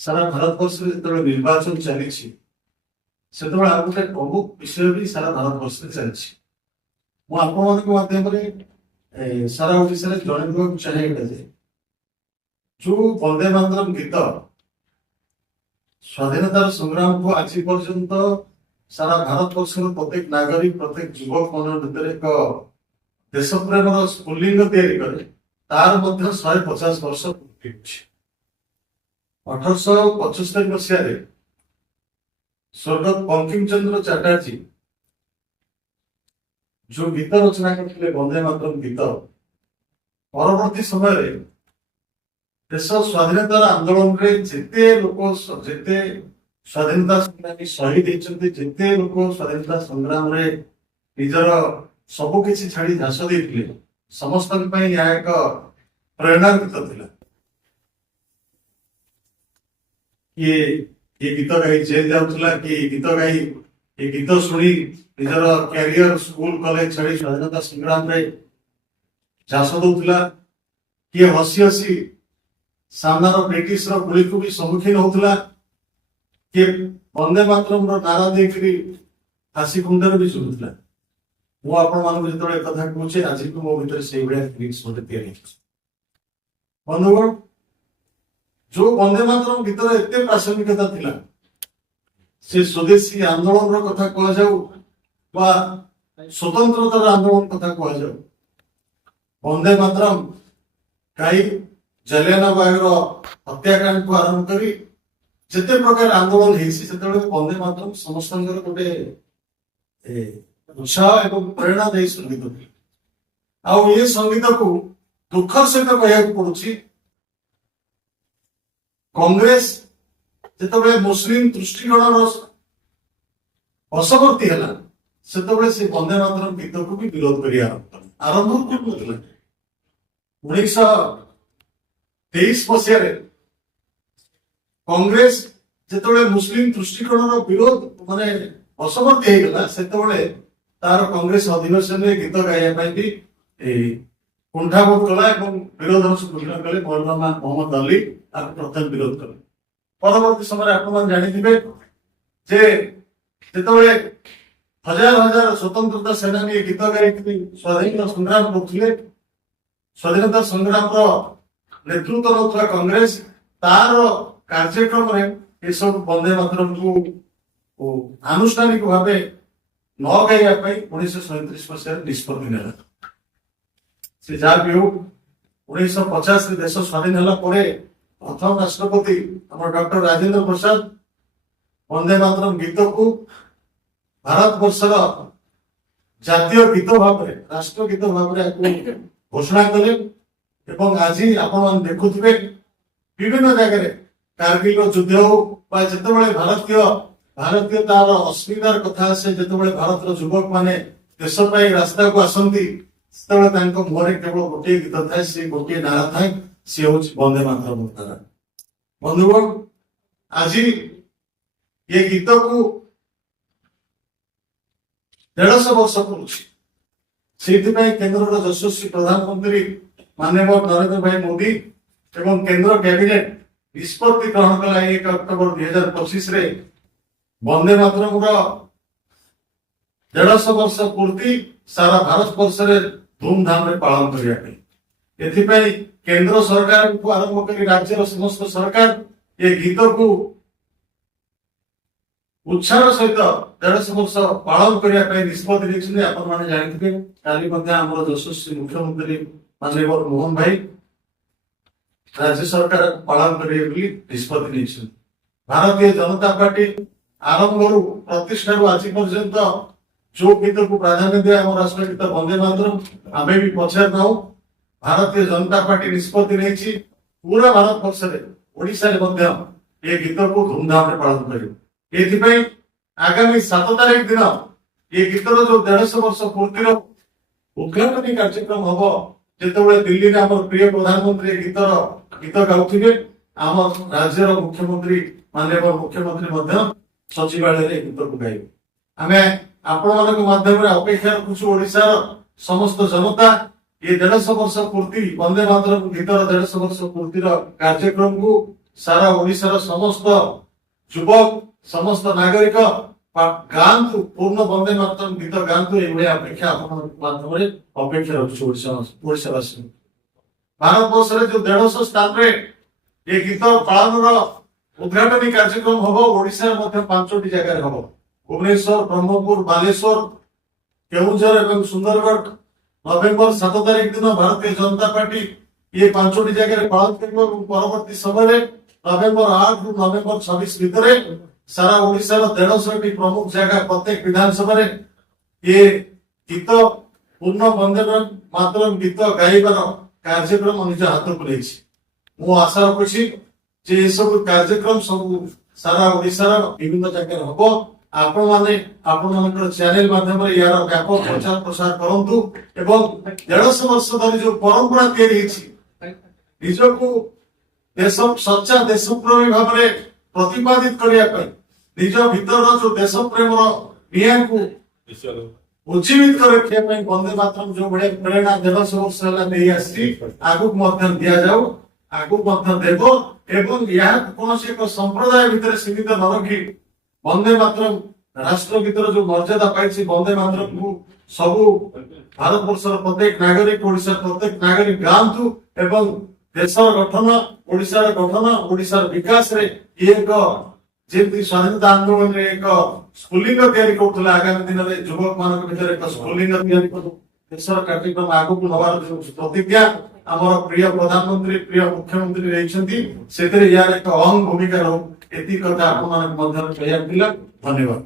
सारा भारत वर्ष जो निर्वाचन चली से आ गोटे प्रमुख विषय भी सारा भारत वर्ष चलती सारा ओडिशा जन चाहिए जो वंदे मातरम गीत स्वाधीनतार संग्राम को आज पर्यंत सारा भारत वर्ष प्रत्येक नागरिक प्रत्येक युवक मन भर एक देश प्रेम स्फुलिंग करे तार 150 वर्ष पूर्ति 1875 मसीह स्वर्गत बंकिम चंद्र चटर्जी जो गीत रचना करते वंदे मातरम गीत परवर्ती समय देश स्वाधीनतार आंदोलन में जिते लोक जिते स्वाधीनता संग्रामी शहीद होती जिते लोक स्वाधीनता संग्राम रे निजर सबकि छाड़ी झास देते समस्त यह एक प्रेरणा गीत था ये गीत गाई जेल जाऊला कि गीत गाई ये गीत शुणी निजर कैरियर स्कूल कॉलेज छाड़ी स्वाधीनता संग्राम रे झास दौला किए हसी हसी सामनार ब्रिटिश गुली को भी सम्मुखीन होता किए वंदे मातरम नारा देकरी फांसी कुंडर भी शुणुला मुझे जो कथा कहूँ आज को मो भर से फिलिंग्स मत बंधुगण जो वंदे मातरम गीतर एत प्रासंगिकता थिला से स्वदेशी आंदोलन कथा कह जाऊ स्वतंत्रतार आंदोलन कथा कह जाऊ वंदे मातरम कई जलियाना बागर हत्याकांड को आरंभ करी जिते प्रकार आंदोलन होते वंदे मातरम समस्त गोटे उत्साह एवं प्रेरणा दे संगीत ये संगीत को दुखर सहित कह पड़ुछि कांग्रेस जिते मुस्लिम दृष्टिकोण वशवर्ती है से वंदे मातरम गीत को भी विरोध कर आरंभ कर 1923 मसीह कांग्रेस जिते मुस्लिम दृष्टिकोण विरोध माने वशवर्ती होगा से तार कांग्रेस अधिवेशन में गीत गाइबा भी कुंठाबोध कला विरोध घोषणा कले मौलाना मोहम्मद अली प्रथम विरोध कले परवर्ती समय आप जानी जे हजार हजार स्वतंत्रता सेनानी गीत गाई स्वाधीनता संग्राम करते स्वाधीनता संग्राम नेतृत्व नौला कांग्रेस तार कार्यक्रम ये सब वंदे मातरम को आनुष्ठानिक भाव न गाइबा 1937 मसीह निष्पत्ति नेला से जहाँ भी हो 1950 देश स्वाधीन है प्रथम राष्ट्रपति डॉक्टर राजेंद्र प्रसाद वंदे मातरम गीत को भारत वर्षर जातीय गीत भाव राष्ट्र गीत भाव घोषणा कले आज आप देखुवे विभिन्न जगह कारगिल युद्ध हो जिते भारतीय तार अस्मितार कथा आसे जो भारत युवक माने देश रास्ता को आसती मुहर केवल गोटे गीत थाए सी गोटे नारा थाए सी हूँ वंदे मातरम नारा बंधुगण आज ये गीत को 150 वर्ष करुच्ची केंद्र यशस्वी प्रधानमंत्री माननीय नरेंद्र भाई मोदी एवं केंद्र कैबिनेट निष्पत्ति ग्रहण कला 1 अक्टोबर 2025 रे वंदे मातरम 150 वर्ष पूर्ति सारा भारत वर्ष रे धूमधाम रे पालन करिया केंद्र सरकार को आरंभ कर राज्य समस्त सरकार ये गीत को उत्साह सहित 150 वर्ष पालन करने निष्पत्ति आप जानते काली यशस्वी मुख्यमंत्री माननीय मोहन भाई राज्य सरकार पालन करेंगे निष्पत्ति भारतीय जनता पार्टी आरंभ प्रतिष्ठा आज पर्यंत जो गीत को प्राधान्य दिया राष्ट्रगीत वंदे मातरम आमे भी पछार ना भारतीय जनता पार्टी निष्पत्ति नहीं पूरा भारत वर्ष ओडिशा ये गीत को धूमधाम पालन कर आगामी 7 तारीख दिन ये गीतर जो 150 वर्ष पूर्तिर उद्घाटन कार्यक्रम हम जो दिल्ली में आम प्रिय प्रधानमंत्री गीत गाउथिबे आम राज्यर मुख्यमंत्री माननीय मुख्यमंत्री सचिवालय गीत को गाइबे आम आपण माध्यम अपेक्षा रखुछु ओडिशा समस्त जनता ये 150 वर्ष पूर्ति वंदे मातरम गीतर 150 वर्ष पूर्तिर कार्यक्रम को सारा ओडिशार समस्त युवक समस्त नागरिक गांतु पूर्ण वंदे मातरम गीत गांतु एभଳି अपेक्षा माध्यम अपेक्षा रखुଛୁ ओडिशावासी भारत वर्ष जो 150 स्थान रे ये गीत पालन उद्घाटन कार्यक्रम हम ओडिशा मध्य 5टी जगह हम भुवनेश्वर ब्रह्मपुर बालेश्वर केउझर एवं सुंदरगढ़ नवेम्बर 7 तारीख दिन भारतीय जनता पार्टी ये 5टी जगह पालन कर परवर्ती समय नवेम्बर 8 रु नवेम्बर 26 भितर सारा ओडिशार 150टी प्रमुख जगह प्रत्येक विधानसभा ये गीत पूर्ण वंदे मातरम गीत गाइबार कार्यक्रम निज हाथ को नहीं आशा रखुची जे सब कार्यक्रम सब सारा ओडिशार विभिन्न जगह हम आपण माने आपण मानकर चैनल माध्यम यार व्यापक प्रचार प्रसार करंतु एवं 150 वर्ष धरी जो परंपरा तैयारी निजको देश सच्चा देशप्रेमी भाव में प्रतिपादित करने निज भीतर जो देश प्रेम निया को उज्जीवित कर रखा वंदे मातरम जो बड़े प्रेरणा 150 वर्ष नहीं आसी आगुक दि जाऊ आगुक देव एवं यह कौन एक संप्रदाय भितर सीमित न रखी वंदे मातरम राष्ट्र गीतर जो मर्यादा पाई वंदे मातरम को सबू भारत वर्ष प्रत्येक नागरिक ओडिशा प्रत्येक नागरिक गांतु एवं देशर गठन ओडिशार गठन ओडिशार विकास रे एक जेमती स्वाधीनता आंदोलन रे एक स्कूलिंग तैयारी करथला आगामी दिन में युवक मानक भीतर एक स्कूलिंग तैयारी करू देशर कार्यक्रम आगु को नवार प्रतिज्ञा आमर प्रिय प्रधानमंत्री प्रिय मुख्यमंत्री रहिसंती सेतरे यार एक अहम भूमिका रहू एति कथा आपण मानक मध्यम कहया दिला धन्यवाद।